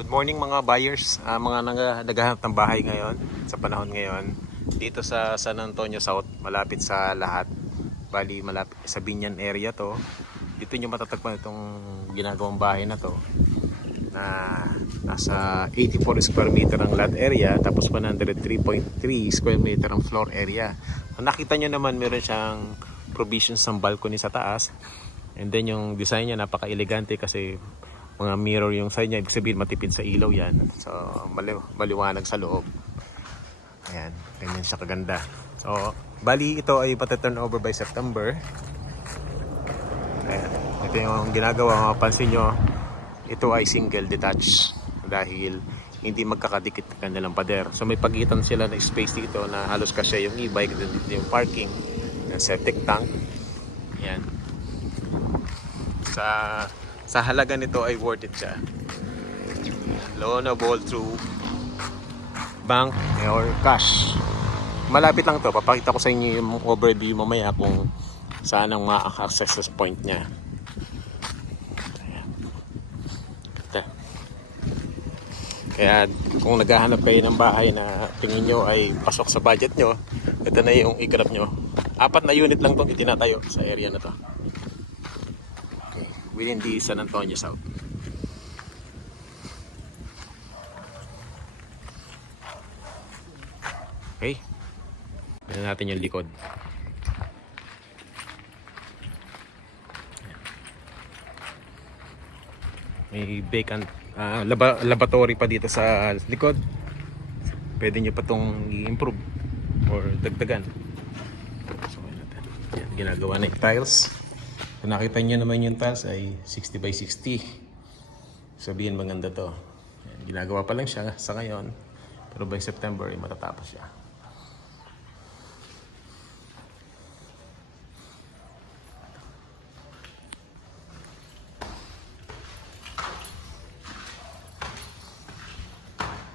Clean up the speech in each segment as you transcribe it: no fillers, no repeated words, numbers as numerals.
Good morning mga buyers, mga naghahanap ng bahay ngayon, sa panahon ngayon. Dito sa San Antonio South, malapit sa lahat. Bali, malapit sa Binyan area to. Dito nyo matatagpuan itong ginagawang bahay na to. Na nasa 84 square meter ang lot area, tapos 103.3 square meter ang floor area. Nakita nyo naman meron siyang provisions ng balcony sa taas. And then yung design niya napaka-elegante kasi mga mirror yung side niya, ibig sabihin matipid sa ilaw yan. So maliwanag sa loob. Ayan, ganyan siya kaganda. So bali ito ay pati-turn over by September. Ayan, ito yung ginagawa, mapansin nyo, ito ay single detached dahil hindi magkakadikit kanilang pader. So may pagitan sila na space dito na halos kasya yung e-bike, dito yung parking, yung septic tank. Ayan. Sa halaga nito ay worth it siya. Loanable through bank or cash. Malapit lang to. Papakita ko sa inyo yung overview mamaya kung saan ang ma-access sa point niya. Kaya kung naghahanap kayo ng bahay na tingin nyo ay pasok sa budget nyo, ito na yung i-grab nyo. 4 na unit lang itong itinatayo sa area na to. Okay. Within the San Antonio South. Okay. Tignan natin yung likod. May vacant laboratory pa dito sa likod. Pwede nyo pa itong i-improve or dagdagan. So, yan, ginagawa na yung tiles. Kung nakita nyo naman yung tiles ay 60 by 60. Sabihin maganda to. Yan, ginagawa pa lang siya sa ngayon, pero by September ay matatapos siya.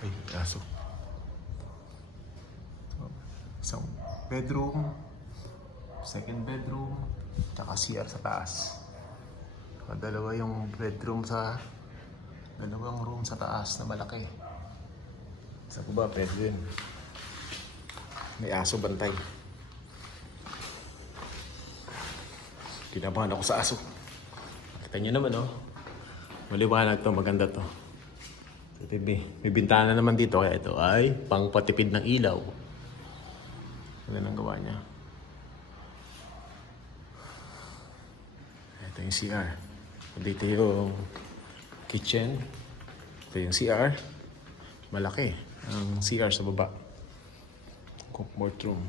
Ay, kaso. Isang bedroom, second bedroom, tsaka CR sa taas. Dalawa yung bedroom sa dalawang room sa taas na malaki. Sa baba pwede din. May aso bantay. Kinabahan ako sa aso. Kita nyo naman oh. Maliwanag to, maganda to. So, may bintana naman dito kaya ito ay pangpatipid ng ilaw. Ano nang gawa niya? Ito yung CR. Dito yung kitchen. Ito yung CR. Malaki ang CR sa baba. Comfort room.